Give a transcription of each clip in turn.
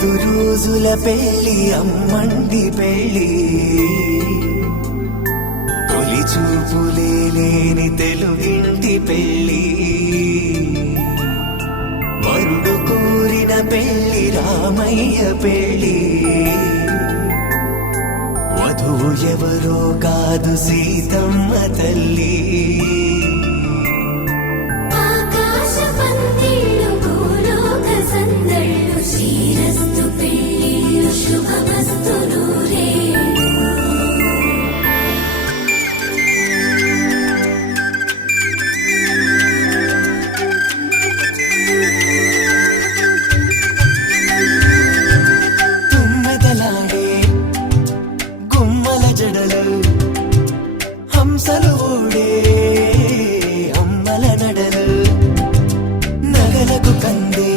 5 రోజుల పెళ్లి అమ్మంది పెళ్లి తొలి చూపులే లేని తెలుగింటి పెళ్లి వరుడు కోరిన పెళ్లి రామయ్య పెళ్లి వధువు ఎవరో కాదు సీతమ్మ తల్లి శ్రీరస్తు పెళ్ళిళ్ళు శుభమస్తు నూరే తుమ్మెదలాడే గుమ్మల జడలు హంసలు ఊడే అమ్మల నడలు నగలకు కందే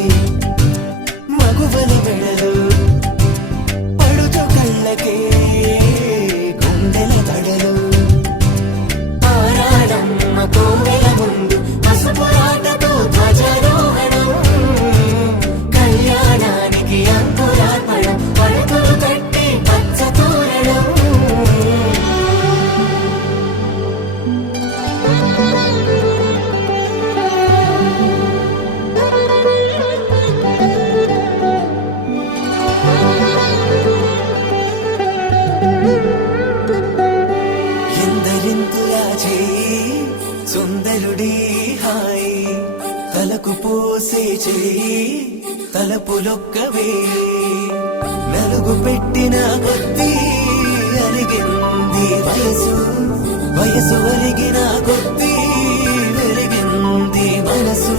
మగువల మెడలు పడుచు కళ్ళకే గుండెల తడలు ఆరాడమ్మ కోవెల ముందు పసుపురాటతో ధ్వజారోహణం కళ్యాణానికి అంకురార్పణం పడకలు కట్టి పచ్చ తోరణం ఎందరింతులా చేయి సుందరుడి హాయి తలకు పోసే చేయి తలపులొక్కవే నలుగు పెట్టిన కొద్దీ అరిగింది వయసు వయసు ఒరిగిన కొద్దీ వెలిగింది మనసు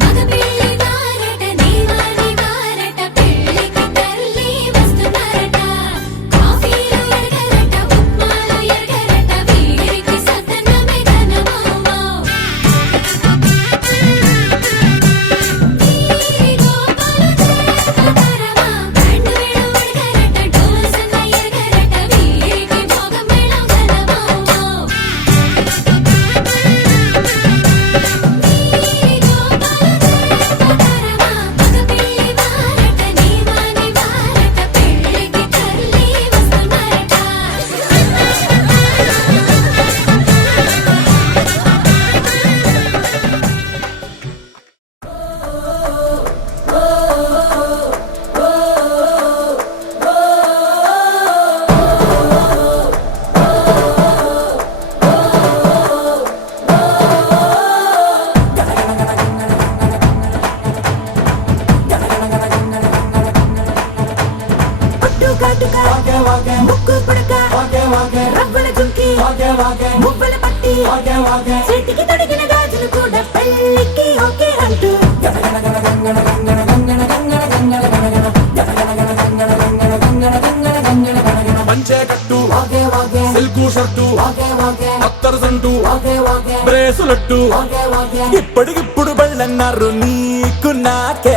మగ పెళ్ళి వారట నీవాని వారట పెళ్ళికి తల్లి వస్తున్నారట కాఫీలు ఎరగరట ఉప్మాలు ఎరగరట వీరికి సదనమే ఘనమౌమౌ వీరి గోపాలు చేపతరమా బ్యాండ్ మేళం ఎరగరట డోలు సన్న ఎరగరట వీరికి భోగం మేళం ఘనమౌమౌ ముక్కు పుడక రవ్వల జుంకి మువ్వల పట్టి చేతికి తొడిగిన గాజులు కూడా పెళ్ళికి ఓకే అంటూ పంచే కట్టు సిల్కు షర్టు అత్తరు సంటూ బ్రేసులట్టు ఇప్పటికిప్పుడు బళ్ళన్నారు నీకు నాకే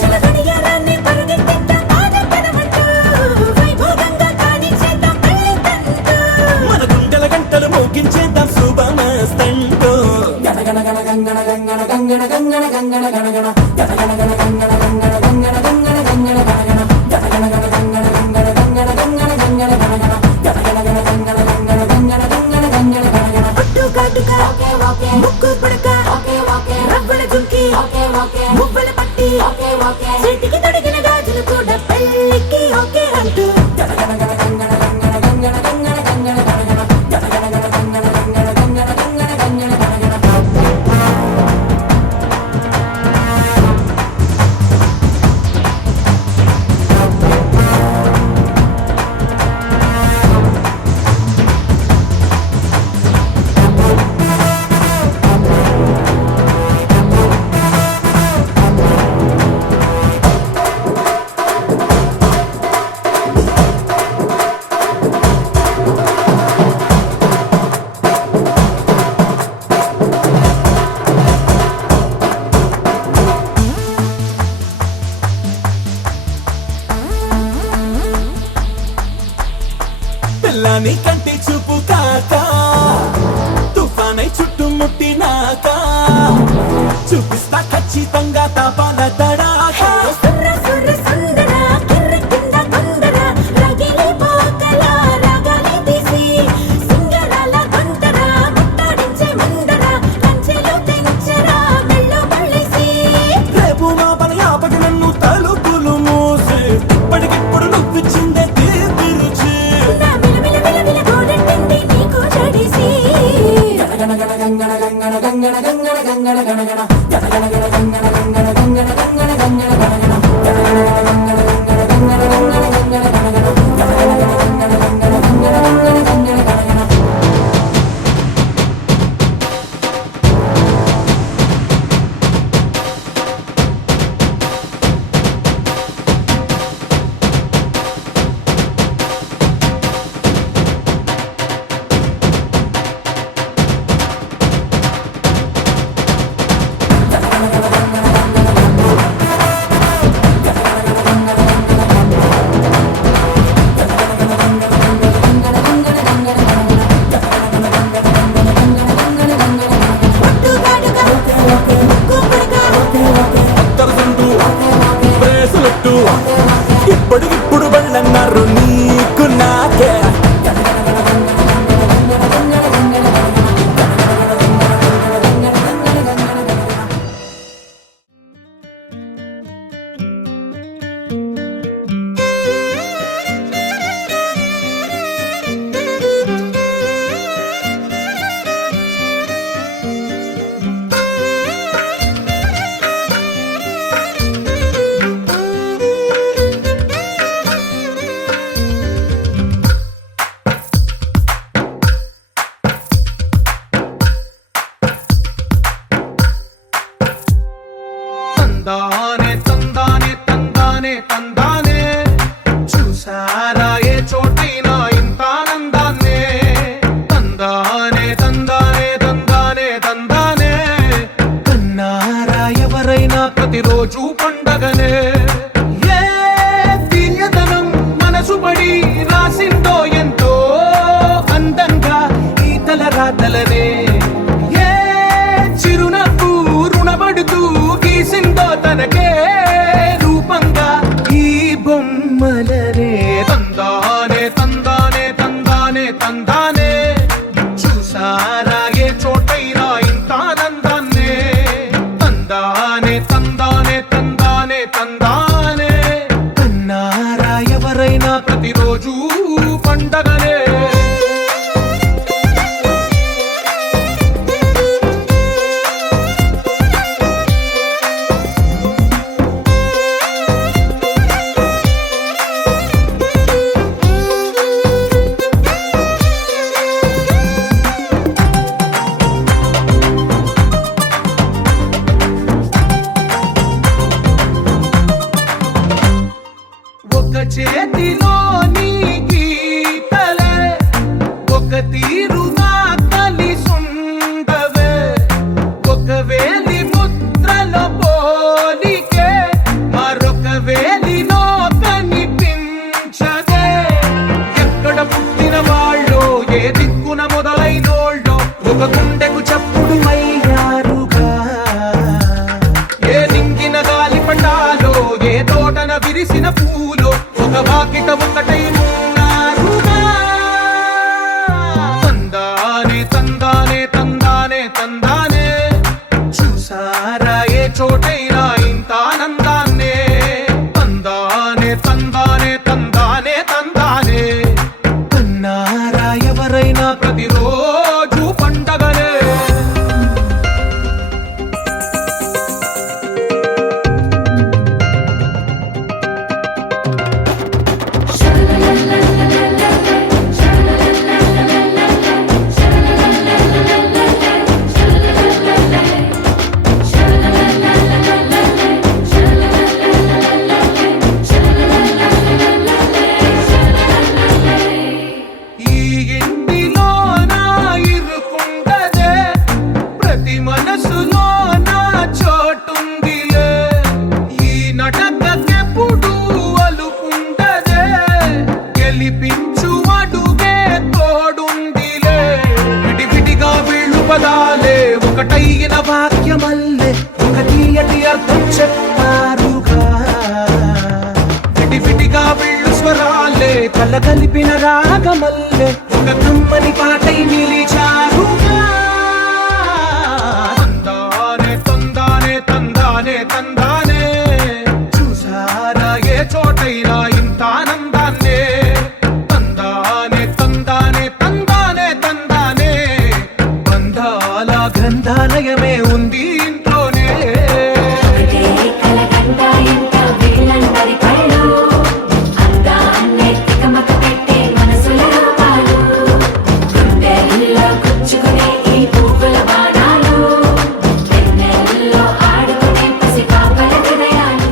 చిలకడియారాన్ని పరిగెత్తిద్దాం ఆనందనమంటూ వైభోగంగా కానిచేద్దాం పెళ్ళి తంతు మన గుండెల గంటలు మోగించేద్దాం శుభమస్తంటూ పట్టు కాటుక ముక్కు పుడక రవ్వల జుంకి మువ్వల పట్టి చేతికి తొడిగిన గాజులు కూడా పెళ్ళికి ఓకే అంటూ చుట్టుముట్టినాక చూపిస్తా ఖచ్చితంగా తాపాల తడాక సుర్ర సుర్ర సుందర కిర్ర కింద తొందర రగిలి పోకల రగాలి తీసి సింగరాల తొందర ముట్టాడించే ముందర కంచెలు తెంచరా మెళ్ళు పళ్ళేసి రేపు మా పని ఆపటి నన్ను తలుపులు మూసి ఇప్పటికిప్పుడు నువ్విచ్చిందే తీపి రుచి నా మిల మిల మిల మిల గోడెట్టింది నీకు జడిసి గణ గణ గంగణ గంగణ గంగణ గంగణ గంగణ గణ గణ గణ గణ గణ గంగణ గంగణ గంగణ గంగణ గంగణ గణ గణ గణ గణ గంగణ గంగణ గంగణ గంగణ గంగణ గణ గణ గణ గణ గణ గంగణ గంగణ గంగణ గంగణ గణ గణ ఒట్టుగాడుగా ముక్కుపుడుగా అత్తరుతుంటూ బ్రేసులెట్టు ఇప్పటికిప్పుడు వెళ్ళన్నారు నీకు నాకే తందానే తందానే తందానే తందానే చూసారా ఏ చోటైనా ఇంత ఆనందాన్నే తందానే తందానే తందానే తందానే కన్నారా ఎవరైనా ప్రతిరోజు పండగనే ఏ తీయదనం మనసు పడి రాసిందో ఎంతో అందంగా ఈ తల రాతలనే ఏ చిరునవ్వు రుణపడుతూ గీసిందో తనకే రూపంగా ఈ బొమ్మలనే తందానే తందానే తందానే తందానే చూసారా ఏ చోటైనా ఇంత ఆనందాన్నే తందానే తందానే తందానే తందానే కన్నారా ఎవరైనా ప్రతిరోజు పండగనే ఒక చేతిలో నీ గీతలే ఒక తీరుగా కలిసుండవే ఒక వేలి ముద్రలో పోలికే మరొక వేలిలో కనిపించదే ఎక్కడ పుట్టిన వాళ్ళో ఏ దిక్కున మొదలైనోళ్ళో ఒక గుండెకు చప్పుడు అయ్యారుగా ఏ నింగిన గాలి పటాలో ఏ తోటన విరిసిన పూలో ఒక వాకిట ఒకటై ఉన్నారుగా తందానే తందానే తందానే తందానే చూసారా ఏ చోటైనా ఇంత ఆనందాన్నే తందానే తందానే తందానే తందానే కన్నారా ఎవరైనా ప్రతిరోజు పండగనే ఒకటైన వాక్యమల్లే ఒక తీయటి అర్థం చెప్పారుగా విడివిడిగా వెళ్ళు స్వరాలే కల కలిపిన రాగమల్లే ఒక కమ్మని పాటై నిలిచారుగా తందానే తందానే తందానే తందానే చూసారా ఏ చోటైనా ఇంత ఆనందాన్నే తందానే తందానే తందానే తందానే బంధాల గ్రంథాలయమే ఉంది ఇంట్లోనే ఒకటే కలగంట ఎంత వీళ్ళందరి కళ్ళు అందాన్నే తికమక పెట్టే మనసుల రూపాలు గుండెల్లో గుచ్చుకునే ఈ పువ్వుల బాణాలు వెన్నెల్లో ఆడుకునే పసిపాపల హృదయాలు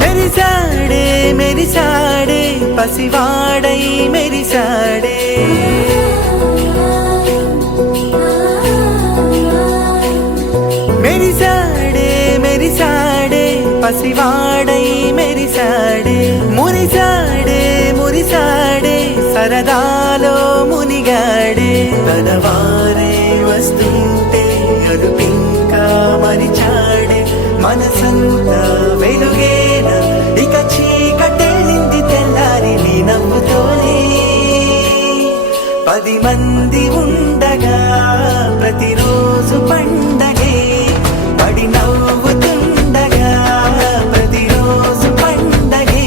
మెరిసాడే మెరిసాడే పసివాడై మెరిసాడే మెరిసాడే మెరిసాడే పసివాడై మెరిసాడే మురిసాడే మురిసాడే సరదాలో మునిగాడే తనవారే వస్తుంటే అదుపింకా మరిచాడే మనసంతా వెలుగేనా ఇక చీకటెళ్ళింది తెల్లారి నీ నవ్వుతోనే 10 మంది ఉండగా ప్రతిరోజు పండగే పడి నవ్వుతుండగా ప్రతిరోజు పండగే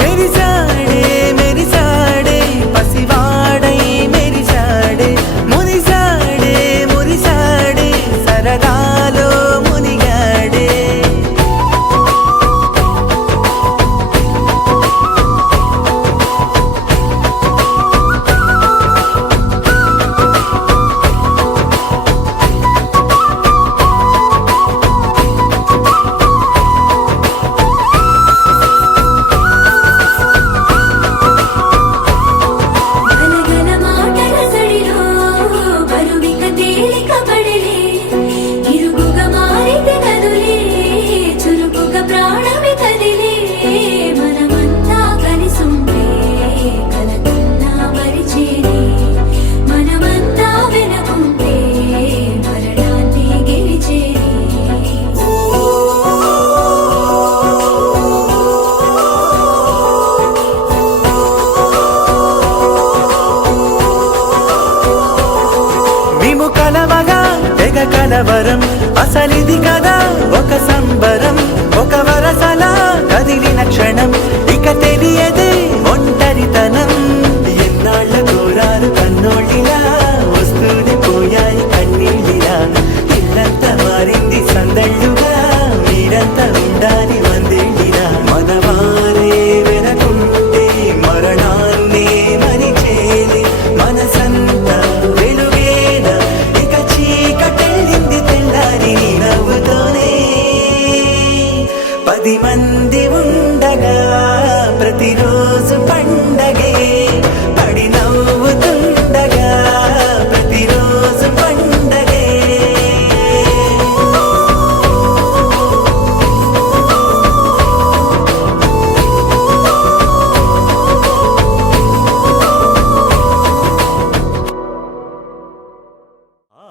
మెరిసాడే మెరిసాడే పసివాడై మెరిసాడే మురిసాడే మురిసాడే సరదాలో మునిగాడే గలగల మాటల సడిలో బరువిక తేలిక పడలే ఇరుగుగా మారితే కదులే చురుకుగా ప్రాణమి కదిలే మనమంతా కలిసుంటే కలకన్నా మరిచేనే మనమంతా వెనకుంటే మరణాన్ని గెలిచేనే మేము కలవగా తెగ కలవరం అసలిది కదా ఒక సంబరం ఒక వరసలా కదిలిన క్షణం ఇక తెలియదే ఒంటరితనం ఎన్నాళ్ళ కోరారు కన్నోళ్ళిలా వస్తూనే పోయాయి కన్నీళ్ళిలా ఇల్లంతా మారింది సందళ్ళుగా మీరంతా ఉండాలి వందేళ్ళిలా మనవారే వెనకుంటే మరణాన్నే మరిచేది మనసంతా వెలుగేనా ఇక చీకటెళ్ళింది తెల్లారి నీ నవ్వుతోనే 10 మంది ఉండగా ప్రతిరోజు పండగే పడి నవ్వుతుండగా ప్రతిరోజు పండగే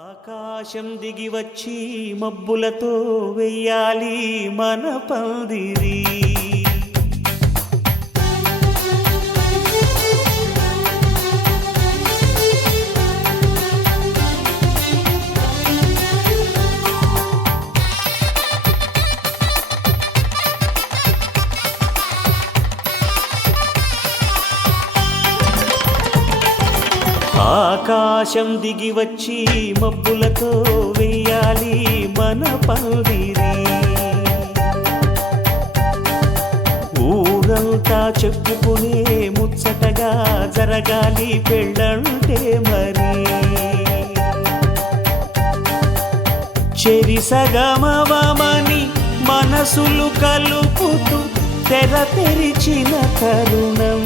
ఆకాశం దిగి వచ్చి మబ్బులతో వెయ్యాలి మన పందిరి ఆకాశం దిగి వచ్చి మబ్బులతో వెయ్యాలి మన పందిరి ఊరంతా చెప్పుకునే ముచ్చటగా జరగాలి పెళ్ళంటే మరి చెరి సగమవమని మనసులు కలుపుతూ తెర తెరిచిన తరుణం.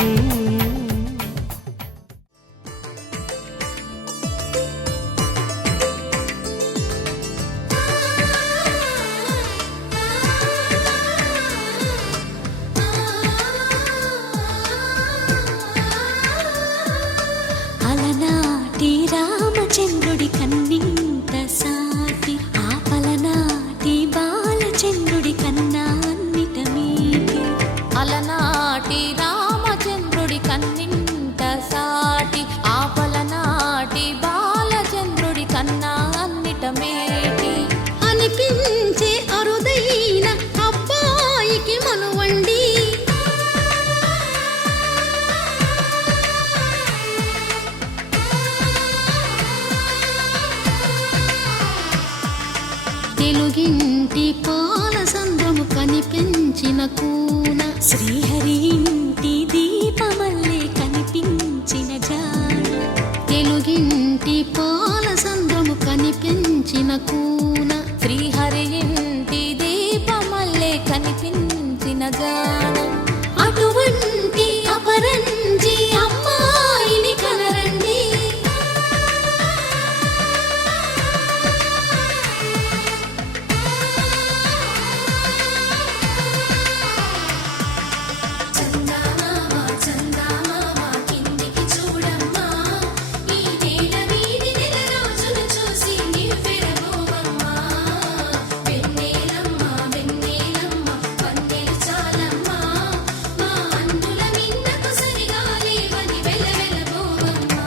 అలనాటి రామచంద్రుడి కన్నింత సాటి ఆపలనాటి బాలచంద్రుడి కన్నా అన్నిట మీటి. అలనాటి రామచంద్రుడి కన్నింత సాటి ఆపలనాటి బాలచంద్రుడి కన్నా అన్నిట మేటి. అనిపించే అరుదైన అబ్బాయికి మనువండి తెలుగింటి పాల సంద్రము కనిపించిన కూన శ్రీహరి ఇంటి దీపమల్లే కనిపించిన జాన. తెలుగింటి పాల సంద్రము కనిపించిన కూన శ్రీహరి ఇంటి దీపమల్లే కనిపించిన జాన. అటువంటి అపరంజి అమ్మాయిని కనరండి. చందమామ చందమామ కిందికి చూడమ్మా, ఈ నేల వీడి నెల రోజులు చూసి నివ్వెరబోవమ్మా. వెన్నెలమ్మ వెన్నెలమ్మ వన్నెలు చాలమ్మా, మా అన్నుల మిన్నకు సరిగా లేవని వెలవెలబోవమ్మా.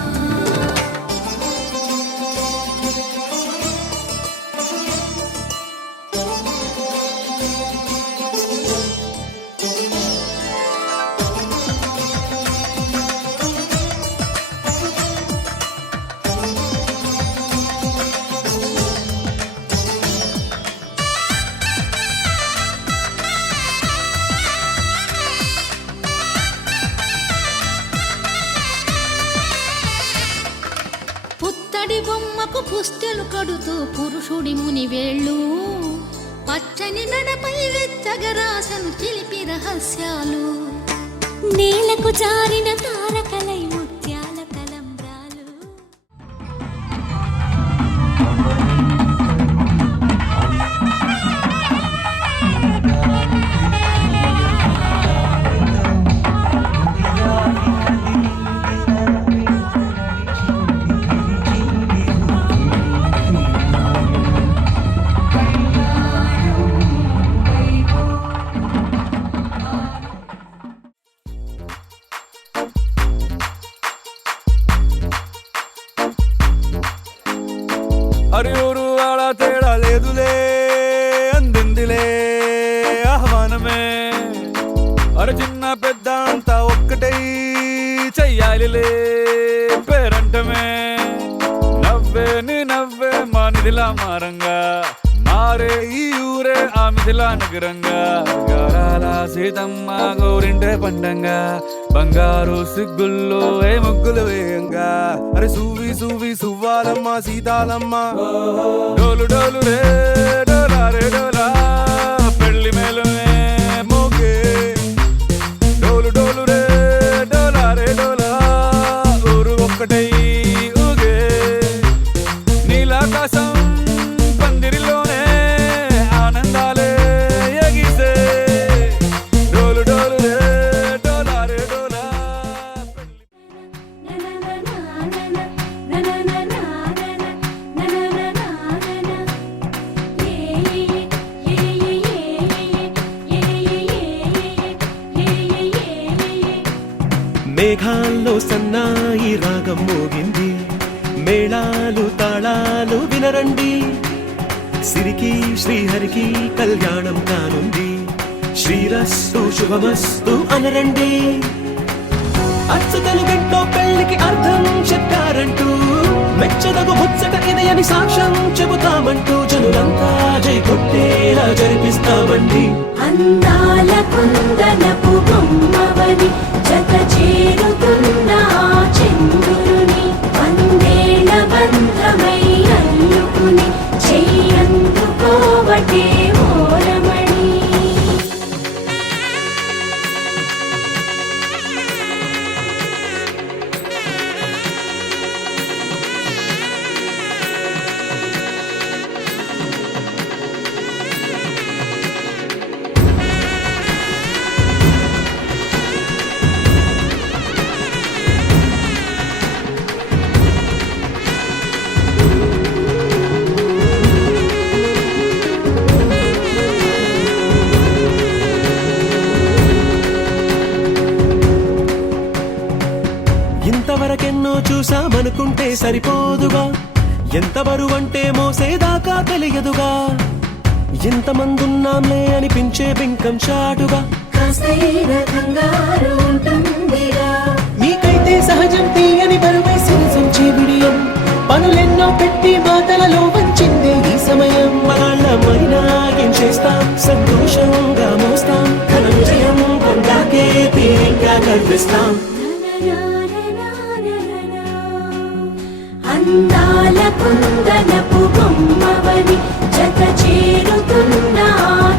పుత్తడి బొమ్మకు పుస్తెలు కడుతూ పురుషుడి ముని వేళ్ళు, పచ్చని నడపై వెచ్చగరాసను చిలిపి రహస్యాలు. నేలకు జారిన తారకలై ముత్యాల తలంబ్రాలు. అరే ఊరు వాడ తేడా లేదులే, అందిందిలే ఆహ్వానమే. అరే చిన్న పెద్ద అంతా ఒక్కటై చెయ్యాలిలే పేరంటమే. నవ్వే నీ నవ్వే మా నిధిలా మారంగా, మారే ఈ ఊరే ఆ మిథిలా నగరంగా. గారాల సీతమ్మ గోరింటే పండంగా, బంగారు సిగ్గుల్లో ఏ ముగ్గులు వేయంగా. అరే సూవి సూవి సువ్వాలమ్మ సీతాలమ్మ, డోలు డోలు రే డోలా రే డోలా, పెళ్లి మేలునే మోగే. డోలు డోలు రే డోలా రే డోలా, ఊరు ఒక్కటై ఊగే. నీలాకాశం పందిరిలోనే ఆనందాలే ఎగిసే. డోలు డోలు రే డోలా రే డోలా. మేఘాల్లో సన్నాయి రాగం మోగింది, మేళాలు తాళాలు వినరండి. సిరికి శ్రీహరికి కళ్యాణం కానుంది, శ్రీరస్తు శుభమస్తు అనరండి. అచ్చ తెలుగింట్లో పెళ్లికి అర్థం చెప్పారంటూ, మెచ్చదగు ముచ్చట ఇది అని సాక్ష్యం చెబుతామంటూ, జనులంతా జై కొట్టేలా జరిపిస్తామండి. అందాల కుందనపు బొమ్మవని జత చేరుతున్న ఆ చంద్రుని, వందేళ్ల బంధమై అల్లుకుని చెయ్యందుకోవటే ఓరమణి. ఇంకెన్నో చూసామనుకుంటే సరిపోదుగా, ఎంత బరువంటే మోసేదాకా తెలియదుగా, ఎంతమందున్నాంలే అనిపించే బింకం చాటుగా. కాస్తైన కంగారు ఉంటుందిరా, మీకైతే సహజం తీయని బరువై సిరిసంచే బిడియం, పనులెన్నో పెట్టి మాటలలో వంచిందే ఈ సమయం. మగాళ్ళమైనా ఏం చేస్తాం, సంతోషంగా మోస్తాం, ఘన విజయం పొందాకే తీరిగ్గా కనిపిస్తాం. అందాల కుందనపు బొమ్మవని జత చేరుతున్న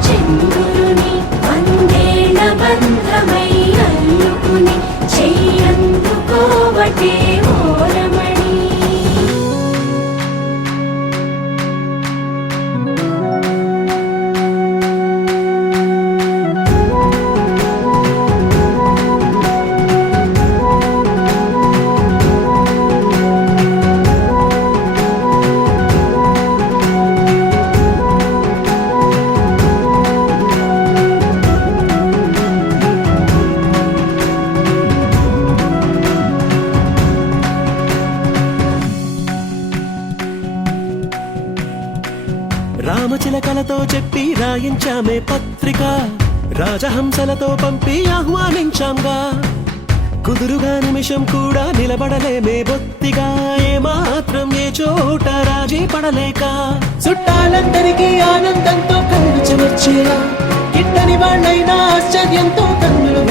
చంద్రుని, వందేళ్ల బంధమై అల్లుకుని చెయ్యందుకోవటే ఓరమణి. రామచిలకలతో చెప్పి రాయించామే పత్రిక, రాజహంసలతో పంపి ఆహ్వానించాంగా, కుదురుగా నిమిషం కూడా నిలబడలేమే బొత్తిగా, ఏమాత్రం ఏ చోట రాజీ పడలేక. చుట్టాలందరికీ ఆనందంతో కళ్ళు చెమర్చేలా, గిట్టని వాళ్ళైనా ఆశ్చర్యంతో కన్నులు